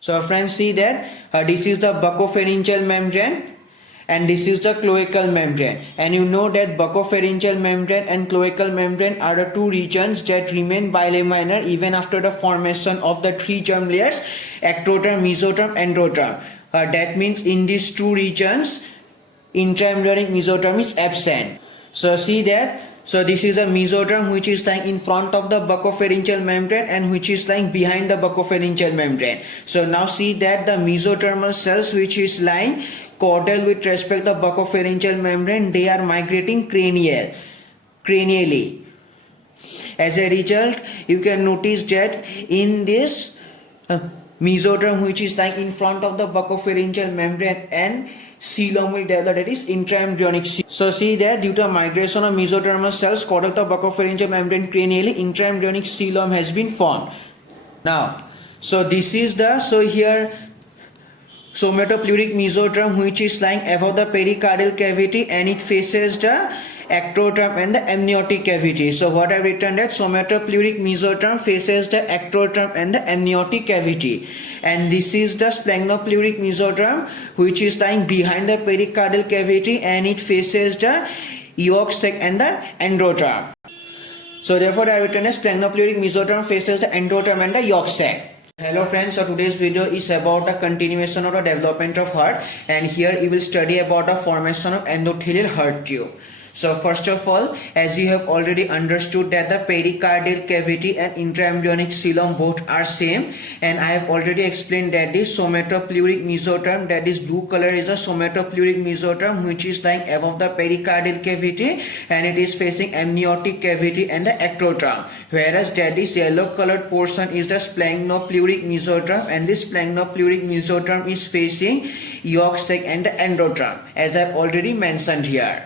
So friends, see that this is the buccopharyngeal membrane and this is the cloacal membrane, and you know that buccopharyngeal membrane and cloacal membrane are the two regions that remain bilaminar even after the formation of the three germ layers, ectoderm, mesoderm, endoderm. That means in these two regions intraembryonic mesoderm is absent. So see that, so this is a mesoderm which is lying in front of the buccopharyngeal membrane and which is lying behind the buccopharyngeal membrane. So now see that the mesodermal cells which is lying caudal with respect to the buccopharyngeal membrane, they are migrating cranially. As a result, you can notice that in this mesoderm which is lying in front of the buccopharyngeal membrane and coelom will develop, that is intraembryonic coelom. So see that due to migration of mesodermal cells caudal to buccopharyngeal membrane cranially, intraembryonic coelom has been formed. Now, so this is the, so here somatopleuric mesoderm which is lying above the pericardial cavity and it faces the ectoderm and the amniotic cavity. So what I have written that somatopleuric mesoderm faces the ectoderm and the amniotic cavity, and this is the splangnopleuric mesoderm which is lying behind the pericardial cavity and it faces the yolk sac and the endoderm. So therefore I have written as splangnopleuric mesoderm faces the endoderm and the yolk sac. Hello friends, so today's video is about the continuation of the development of heart, and here you will study about the formation of endothelial heart tube. So first of all, as you have already understood that the pericardial cavity and intraembryonic coelom both are same, and I have already explained that this somatopleuric mesoderm, that is blue color, is a somatopleuric mesoderm which is lying above the pericardial cavity and it is facing amniotic cavity and the ectoderm, whereas that this yellow colored portion is the splangnopleuric mesoderm and this splangnopleuric mesoderm is facing yolk sac and the endoderm, as I have already mentioned here.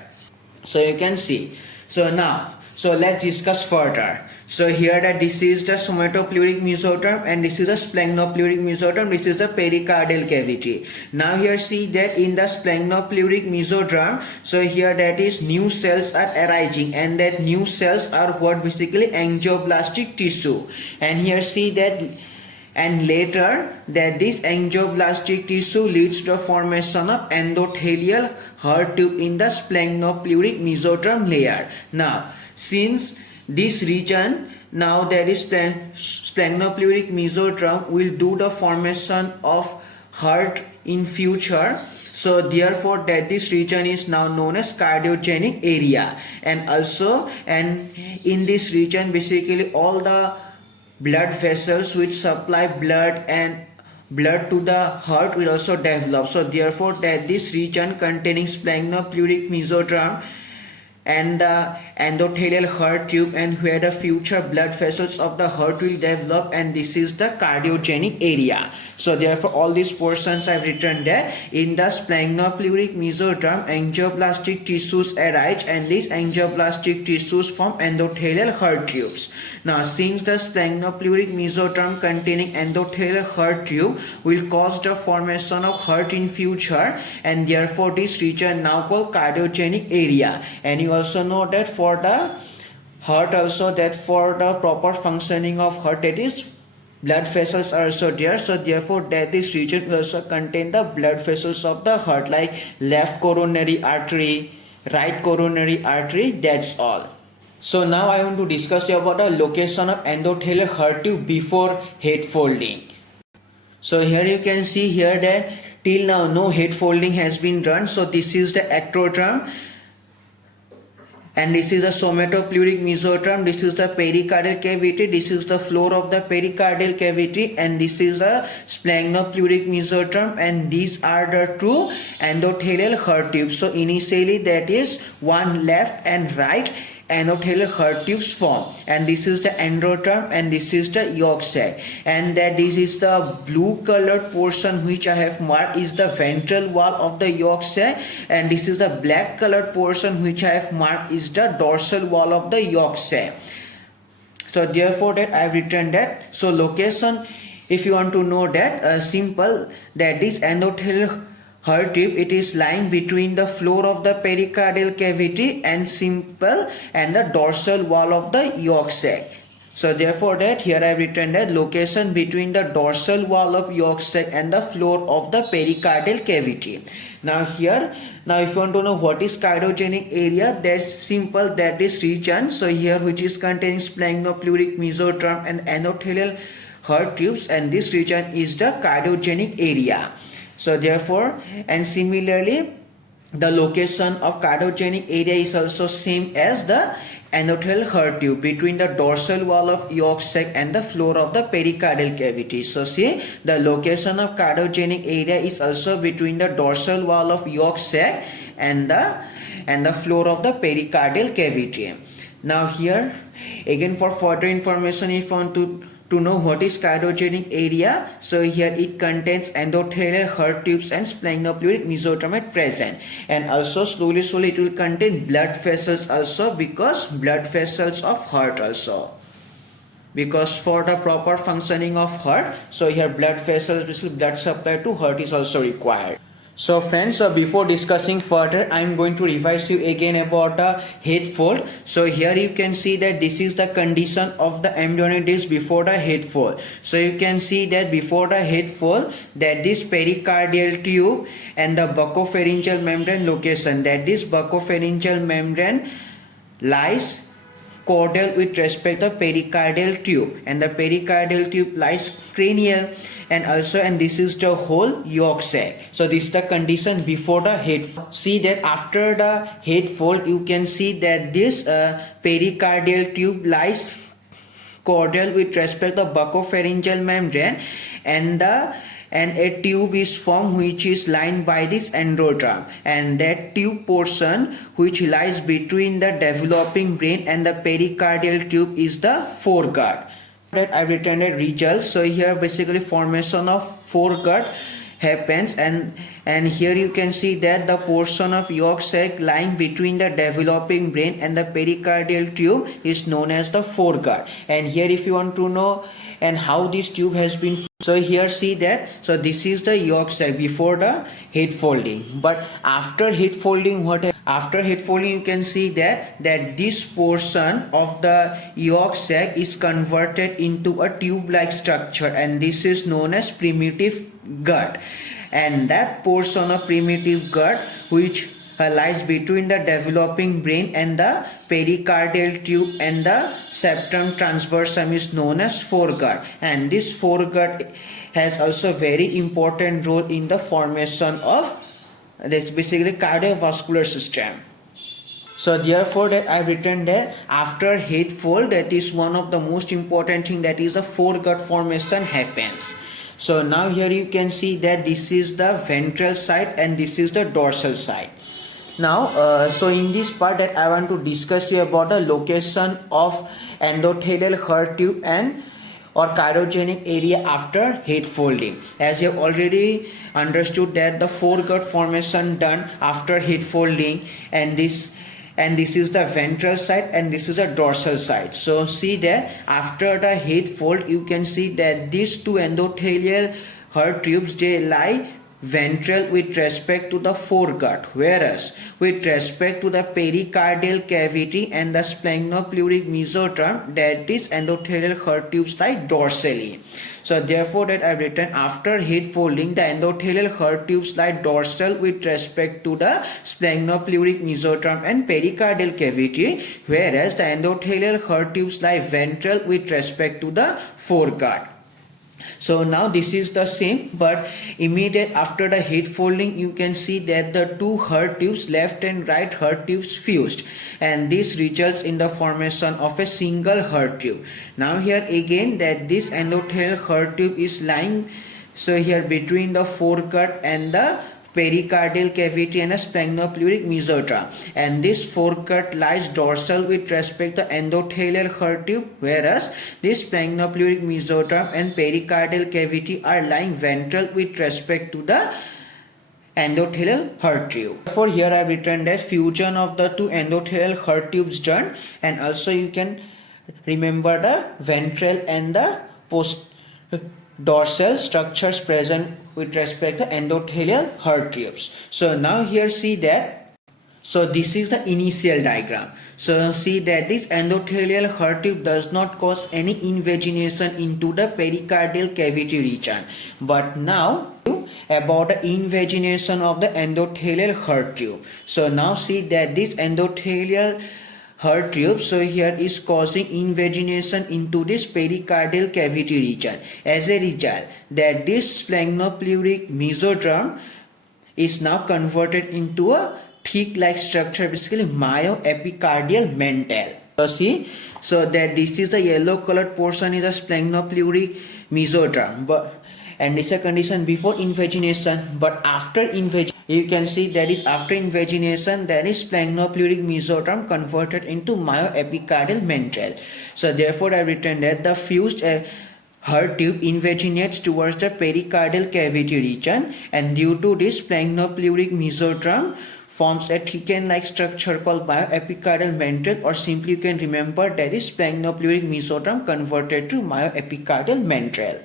So you can see. So now, so let's discuss further. So here that this is the somatopleuric mesoderm and this is the splangnopleuric mesoderm, this is the pericardial cavity. Now here see that in the splangnopleuric mesoderm, so here that is new cells are arising and that new cells are what basically angioblastic tissue, and here see that, and later that this angioblastic tissue leads to the formation of endothelial heart tube in the splangnopleuric mesoderm layer. Now since this region, now that is splangnopleuric mesoderm will do the formation of heart in future, so therefore that this region is now known as cardiogenic area, and also and in this region basically all the blood vessels which supply blood to the heart will also develop. So therefore that this region containing splangnopleuric mesoderm and the endothelial heart tube and where the future blood vessels of the heart will develop, and this is the cardiogenic area. So therefore all these portions I have written that in the splangnopleuric mesoderm angioblastic tissues arise and these angioblastic tissues form endothelial heart tubes. Now since the splangnopleuric mesoderm containing endothelial heart tube will cause the formation of heart in future, and therefore this region now called cardiogenic area. And you also know that for the heart also, that for the proper functioning of heart, that is blood vessels are also there, so therefore that this region will also contain the blood vessels of the heart like left coronary artery, right coronary artery, that's all. So now I want to discuss about the location of endothelial heart tube before head folding. So here you can see here that till now no head folding has been done. So this is the ectoderm and this is the somatopleuric mesoderm, this is the pericardial cavity, this is the floor of the pericardial cavity, and this is the splangnopleuric mesoderm, and these are the two endothelial heart tubes. So initially that is one left and right endothelial heart tubes form, and this is the endoderm and this is the yolk sac, and that this is the blue colored portion which I have marked is the ventral wall of the yolk sac, and this is the black colored portion which I have marked is the dorsal wall of the yolk sac. So therefore that I have written that. So location, if you want to know that, simple, that this endothelial heart tube, it is lying between the floor of the pericardial cavity and simple and the dorsal wall of the yolk sac. So therefore that here I have written that location between the dorsal wall of yolk sac and the floor of the pericardial cavity. Now here, now if you want to know what is cardiogenic area, that's simple, that is region. So here which is containing splenopleuric mesoderm and endothelial heart tubes, and this region is the cardiogenic area. So therefore, and similarly the location of cardiogenic area is also same as the endothelial heart tube between the dorsal wall of yolk sac and the floor of the pericardial cavity. So see, the location of cardiogenic area is also between the dorsal wall of yolk sac and the floor of the pericardial cavity. Now here again, for further information, if you want to know what is cardiogenic area, so here it contains endothelial heart tubes and splenopleuric mesoderm at present, and also slowly it will contain blood vessels also, because blood vessels of heart also, because for the proper functioning of heart, so here blood vessels, especially blood supply to heart, is also required. So friends, before discussing further, I am going to revise you again about the head fold. So here you can see that this is the condition of the embryonic disc before the head fold. So you can see that before the head fold, that this pericardial tube and the buccopharyngeal membrane location, that this buccopharyngeal membrane lies caudal with respect to pericardial tube, and the pericardial tube lies cranial, and also, and this is the whole yolk sac. So this is the condition before the head fold. See that after the head fold, you can see that this pericardial tube lies caudal with respect to buccopharyngeal membrane, and a tube is formed which is lined by this endoderm, and that tube portion which lies between the developing brain and the pericardial tube is the foregut. That I've written a result. So here basically formation of foregut happens, and here you can see that the portion of yolk sac lying between the developing brain and the pericardial tube is known as the foregut. And here if you want to know and how this tube has been, so here see that, so this is the yolk sac before the head folding, but after head folding, after head folding you can see that this portion of the yolk sac is converted into a tube like structure, and this is known as primitive gut, and that portion of primitive gut which lies between the developing brain and the pericardial tube and the septum transversum is known as foregut, and this foregut has also very important role in the formation of this basically cardiovascular system. So therefore that I have written that after head fold, that is one of the most important thing, that is the foregut formation happens. So now here you can see that this is the ventral side and this is the dorsal side. Now so in this part that I want to discuss here about the location of endothelial heart tube and or cardiogenic area after head folding. As you have already understood that the foregut formation done after head folding, and this is the ventral side and this is a dorsal side. So see that after the head fold you can see that these two endothelial heart tubes, they lie ventral with respect to the foregut, whereas with respect to the pericardial cavity and the splenopleuric mesoderm, that is endothelial heart tubes lie dorsally. So therefore that I have written after head folding, the endothelial heart tubes lie dorsal with respect to the splenopleuric mesoderm and pericardial cavity, whereas the endothelial heart tubes lie ventral with respect to the foregut. So now this is the same, but immediate after the head folding you can see that the two heart tubes, left and right heart tubes, fused, and this results in the formation of a single heart tube. Now here again that this endothelial heart tube is lying, so here between the foregut and the pericardial cavity and a splenopleuric mesoderm, and this foregut lies dorsal with respect to endothelial heart tube, whereas this splenopleuric mesoderm and pericardial cavity are lying ventral with respect to the endothelial heart tube. Therefore here I have written that fusion of the two endothelial heart tubes done, and also you can remember the ventral and the dorsal structures present with respect to endothelial heart tubes. So now here see that So this is the initial diagram. So see that this endothelial heart tube does not cause any invagination into the pericardial cavity region. But now about the invagination of the endothelial heart tube. So now see that this endothelial heart tube, so here is causing invagination into this pericardial cavity region. As a result, that this sphygmopleuric mesoderm is now converted into a thick-like structure, basically myoepicardial mantle. So see, so that this is the yellow colored portion is the sphygmopleuric mesoderm, but and this is a condition before invagination, but after invagination you can see that is after invagination there is sphygmopleuric mesoderm converted into myoepicardial mantle. So therefore I written that the fused heart tube invaginates towards the pericardial cavity region, and due to this sphygmopleuric mesoderm forms a thickened-like structure called myoepicardial mantle, or simply you can remember that is sphygmopleuric mesoderm converted to myoepicardial mantle.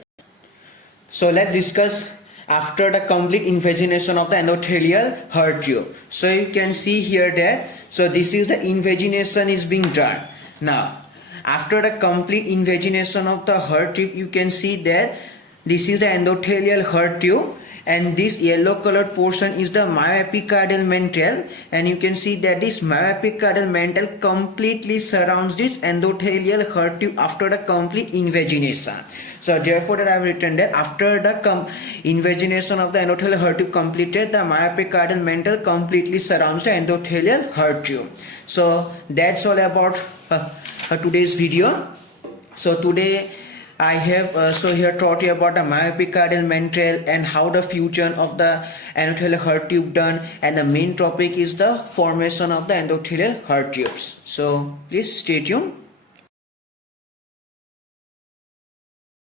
So let's discuss after the complete invagination of the endothelial heart tube. So you can see here that so this is the invagination is being done. Now after the complete invagination of the heart tube, you can see that this is the endothelial heart tube, and this yellow colored portion is the myoepicardial mantle, and you can see that this myoepicardial mantle completely surrounds this endothelial heart tube after the complete invagination. So therefore that I have written that after the invagination of the endothelial heart tube completed, the myoepicardial mantle completely surrounds the endothelial heart tube. So that's all about today's video. So today I have so here taught you about the myoepicardial mantle and how the fusion of the endothelial heart tube done, and the main topic is the formation of the endothelial heart tubes. So please stay tuned.